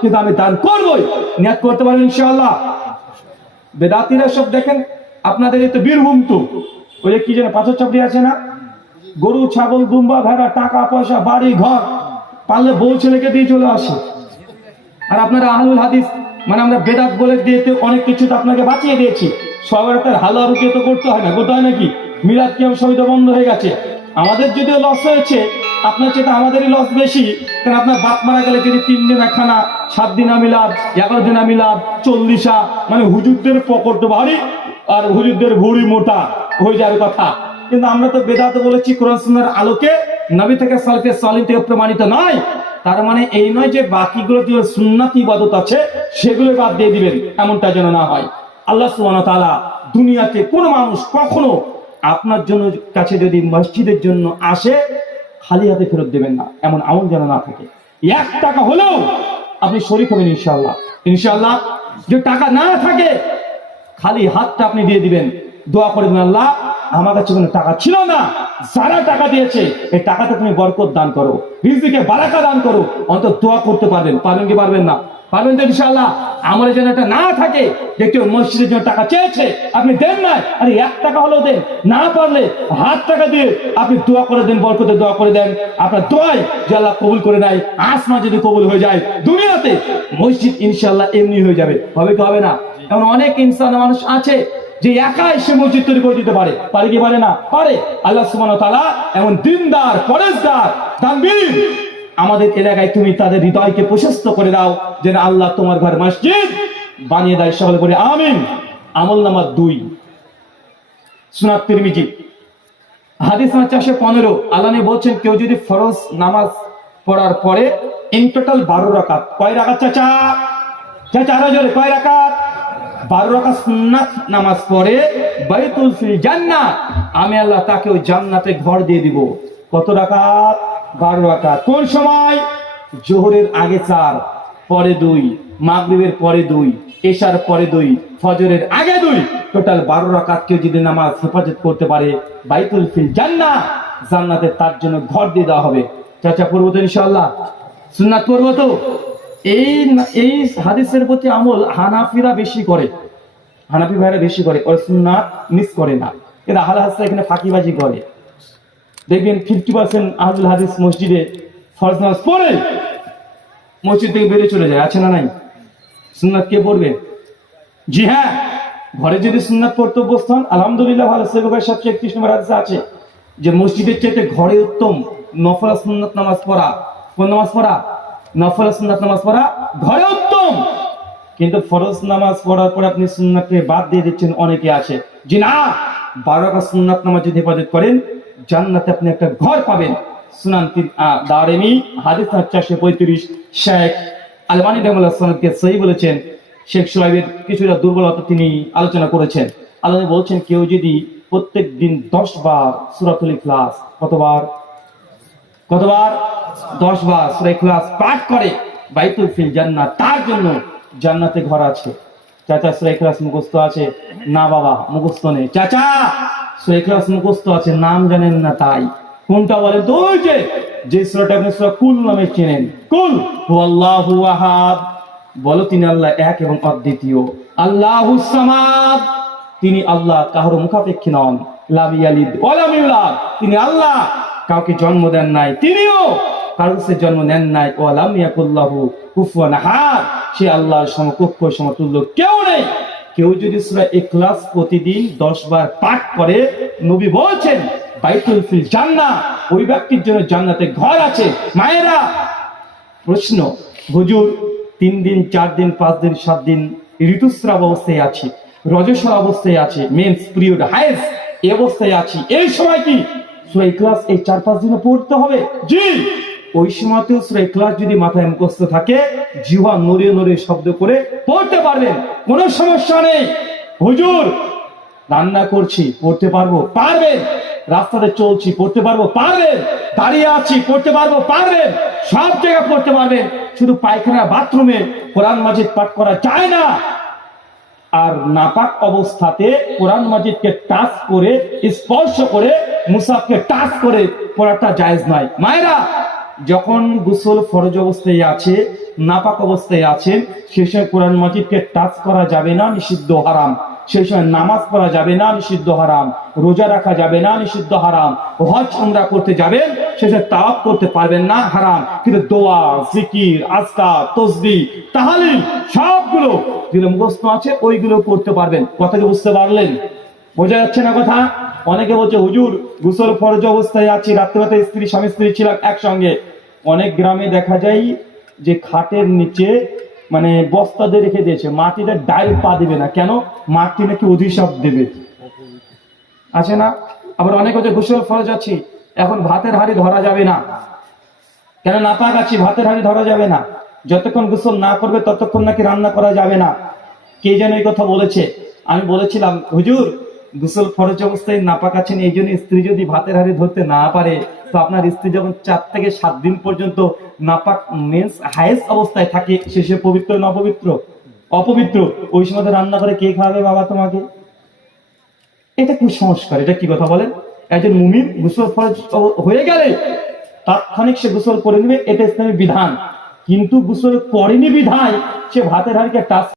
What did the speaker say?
কিন্তু আমি দান করবোই। নিয়াত করতে পারবেন ইনশাআল্লাহ। বেদাতিরা সব দেখেন, আপনাদের এই তো বীরভূম তো। ওই যে কি যেন পাথর চাপড়ি আছে না? গরু, ছাগল দুম্বা ভেড়া, টাকা, পয়সা, বাড়ি, ঘর, পারলে বউ ছেলেকে দিয়ে চলে আসে। আর আপনারা আহলুল হাদিস মানে আমরা বেদাত বলে দিয়েতে অনেক কিছু তো আপনাকে বাঁচিয়ে দিয়েছি। সবার তার হালুয়া তো করতে হয় না করতে হয় নাকি? মিলাদ কিয়াম সবই তো বন্ধ হয়ে গেছে। আমাদের যদিও লস হয়েছে আপনার চেয়ে আমাদেরই লস বেশি। কারণ আপনার বাপ মারা গেলে যদি তিন দিন খানা সাত দিনা মিলাদ এগারো দিনা মিলাদ চল্লিশা মানে হুজুরদের পকট ভারী আর হুজুরদের ভুড়ি মোটা হয়ে যাওয়ার কথা। কিন্তু আমরা তো বেদাত বলেছি, কোরআন আলোকে নবী থেকে সালফে সালিম থেকে প্রমাণিত নয়। তার মানে এই নয় যে বাকিগুলো যে সুন্নাত, ইবাদত আছে সেগুলো বাদ দিয়ে দিবেন, এমনটা যেন না হয়। আল্লাহ সুবহানাহু তাআলা দুনিয়াতে কোন মানুষ কখনো আপনার জন্য কাছে যদি মসজিদের জন্য আসে খালি হাতে ফেরত দেবেন না, এমন আমল যেন না থাকে। এক টাকা হলেও আপনি শরীর হবেন ইনশাল্লাহ ইনশাল্লাহ যে টাকা না থাকে, খালি হাতটা আপনি দিয়ে দিবেন। দোয়া করে দিন আল্লাহ আমার কাছে কোনো টাকা ছিল না, যারা টাকা দিয়েছে, এই টাকাটা তুমি বরকত দান করো, রিজিকে বারাকা দান করো, অন্তত দোয়া করতে পারবেন। পারবেন কি পারবেন না? পারবেন তো ইনশাআল্লাহ। আমার যেন এটা না থাকে যে কেউ মসজিদের জন্য টাকা চেয়েছে, আপনি দেন না আরে এক টাকা হলেও দেন। না পারলে হাত টাকা দিয়ে আপনি দোয়া করে দেন, বরকতে দোয়া করে দেন। আপনার দোয়াই যে আল্লাহ কবুল করে নেয়। আসমা যদি কবুল হয়ে যায়, দুনিয়াতে মসজিদ ইনশাল্লাহ এমনি হয়ে যাবে। হবে কি হবে না? এমন অনেক ইনসান মানুষ আছে যে একাই সে মসজিদ তৈরি করে দিতে পারে। পারে কি পারে না? পারে। আল্লাহ ওয়া তাআলা এমন দিনদার, পরেশদার, দানবীর আমাদের এলাকায় তুমি তাদের হৃদয়কে প্রশস্ত করে দাও, যেন আল্লাহ তোমার ঘর মসজিদ বানিয়ে দেয় সকলে করে আমিন। আমল নাম্বার দুই। সুনাত তিরমিজি। হাদিস নাম্বার চারশো পনেরো। আল্লাহ বলছেন, কেউ যদি ফরজ নামাজ পড়ার পরে ইন টোটাল বারো রাকাত, কয় রাকাত চাচা? চাচা, আরও জোরে, কয় রাকাত? বারো রাকাত সুন্নাত নামাজ পড়ে বাইতুল ফিল জান্নাত। আমি আল্লাহ তাকে ওই জান্নাতে ঘর দিয়ে দিব। কত রাকাত? বারো রাকাত। কোন সময়? জোহরের আগে চার, পরে দুই, মাগরিবের পরে দুই, এশার পরে দুই, ফজরের আগে দুই। টোটাল বারো রাকাত কেউ যদি নামাজ হেফাজত করতে পারে, বাইতুল ফিল জান্নাত জান্নাতে তার জন্য ঘর দিয়ে দেওয়া হবে। চাচা, পড়ব তো ইনশাল্লাহ সুন্নাত পড়ব তো? এই এই হাদিসের প্রতি আমল হানাফিরা বেশি করে। হানাফি ভাইরা বেশি করে, ওরা সুন্নাত মিস করে না। কিন্তু আহলে এখানে ফাঁকিবাজি করে। দেখবেন ফিফটি পার্সেন্ট আহলুল হাদিস মসজিদে ফরজ নামাজ পড়ে, মসজিদ থেকে বেরিয়ে চলে যায়। আছে না নাই? সুন্নাত কে পড়বে? জি হ্যাঁ ঘরে যদি সুন্নাত পড়তে হন, আলহামদুলিল্লাহ ভালো। সেবকের সবচেয়ে একত্রিশ নম্বর হাদিসে আছে যে মসজিদের চাইতে ঘরে উত্তম নফলা সুন্নাত নামাজ পড়া। কোন নামাজ পড়া? নফলা সুন্নাত নামাজ পড়া ঘরে উত্তম। কিন্তু ফরজ নামাজ পড়ার পরে আপনি সুন্নাতকে বাদ দিয়ে দিচ্ছেন, অনেকে আছে। যে না, বারো সুন্নাত নামাজ যদি হেফাজত করেন জান্নাতে আপনি একটা ঘর পাবেন। দারেমি, হাদিস চারশো পঁয়ত্রিশ, শেখ আলমানি রহমুল্লাহ সালাদকে সহি বলেছেন। শেখ কিছুটা দুর্বলতা তিনি আলোচনা করেছেন। আল্লাহ বলছেন, কেউ যদি প্রত্যেক দিন দশ বার সুরাতুল ইখলাস, কতবার? কতবার? দশ বার সুরা ইখলাস পাঠ করে বাইতুল ফিল জান্নাত তার জন্য জান্নাতে ঘর আছে। চাচা, সুরা ইখলাস মুখস্থ আছে? না বাবা, মুখস্থ নেই। চাচা! আছে নাম জানেন না তাই। কোনটা বলেন তো? ওই যে যে সুরাটা আপনি সুরা কুল নামে চেনেন। কুল বলো তিনি আল্লাহ এক এবং অদ্বিতীয়। সামাদ। তিনি আল্লাহ কাহার মুখাপেক্ষী নন। লাম তিনি আল্লাহ, কাউকে জন্ম দেন নাই। তিনিও কারোর সে জন্ম নেন নাই। ওয়ালাম ইয়াকুল্লাহু কুফুয়ান আহাদ। সে আল্লাহর সমকক্ষ, সমতুল্য কেউ নেই। কেউ যদি সূরা ইখলাস প্রতিদিন 10 বার পাঠ করে, নবী বলছেন, বাইতুল ফিল জান্নাহ। ওই ব্যক্তির জন্য জান্নাতে ঘর আছে। মায়েরা, প্রশ্ন, হুজুর, তিন দিন, চার দিন, পাঁচ দিন, সাত দিন ঋতুস্রাব অবস্থায় আছি, রজস্বর অবস্থায় আছে মেন্স পিরিয়ড হাইস এই অবস্থায় আছি। এই সময় কি? সুরাই ক্লাস এই চার পাঁচ দিনে পড়তে হবে? জি। ওই সময়তেও সুরাই ক্লাস যদি মাথায় মুখস্থ থাকে জিহা নড়ে নড়ে শব্দ করে পড়তে পারবেন, কোনো সমস্যা নেই। হুজুর, রান্না করছি, পড়তে পারব, পারবেন। রাস্তাতে চলছি, পড়তে পারব, পারবেন। দাঁড়িয়ে আছি, পড়তে পারব, পারবেন। সব জায়গায় পড়তে পারবেন। শুধু পায়খানা, বাথরুমে কোরআন মাজিদ পাঠ করা যায় না। আর নাপাক অবস্থাতে কোরআন মাজিদকে টাচ করে, স্পর্শ করে, মুসাফকে টাচ করে পড়াটা জায়েজ নয়। মায়েরা যখন গোসল ফরজ অবস্থায় আছে, নাপাক অবস্থায় আছেন সেই সময় কোরআন মাজিদকে টাচ করা যাবে না, নিষিদ্ধ হারাম। সেই সময় নামাজ পড়া যাবে না, নিষিদ্ধ হারাম। রোজা রাখা যাবে না, নিষিদ্ধ হারাম। হজ আমরা করতে যাবেন সময় তাওয়াফ করতে পারবেন না, হারাম। কিন্তু দোয়া, জিকির আস্তা তসবি, তাহালিল, সবগুলো যেগুলো মুখস্থ আছে, ওইগুলো করতে পারবেন। কথা বুঝতে পারলেন? বোঝা যাচ্ছে না কথা? অনেকে বলছে, হুজুর, গুসল ফরজ অবস্থায় আছি রাত্রেবেলা স্ত্রী, স্বামী, স্ত্রী ছিলাম একসঙ্গে। অনেক গ্রামে দেখা যায় যে খাটের নিচে মানে বস্তা দিয়ে রেখে দিয়েছে। মাটিতে ডাইল পা দিবে না। কেন? মাটি নাকি অধিশাপ দেবে। আছে না? আবার অনেক হচ্ছে গোসল ফরজ আছি। এখন ভাতের হাড়ি ধরা যাবে না। কেন নাপাক আছি, ভাতের হাড়ি ধরা যাবে না। যতক্ষণ গোসল না করবে, ততক্ষণ নাকি রান্না করা যাবে না। কে যেন এই কথা বলেছে। আমি বলেছিলাম, হুজুর, গোসল ফরজ অবস্থায় নাপাক আছেন, এই জন্য স্ত্রী যদি ভাতের হাড়ি ধরতে না পারে তো আপনার স্ত্রী যখন চার থেকে সাত দিন পর্যন্ত নাপাক মেন্স হায়েস্ট অবস্থায় থাকে শেষে পবিত্র না অপবিত্র? অপবিত্র। ওই সময় তো রান্না করে কে খাওয়াবে বাবা তোমাকে? এটা কুসংস্কার এটা কি কথা বলেন? একজন মুমিন গোসল ফরজ হয়ে গেলে তাৎক্ষণিক সে গোসল করে নেবে, এটা ইসলামী বিধান। কিন্তু গোসল করেনি বিধায় সে ভাতের হাড়িকে টাচ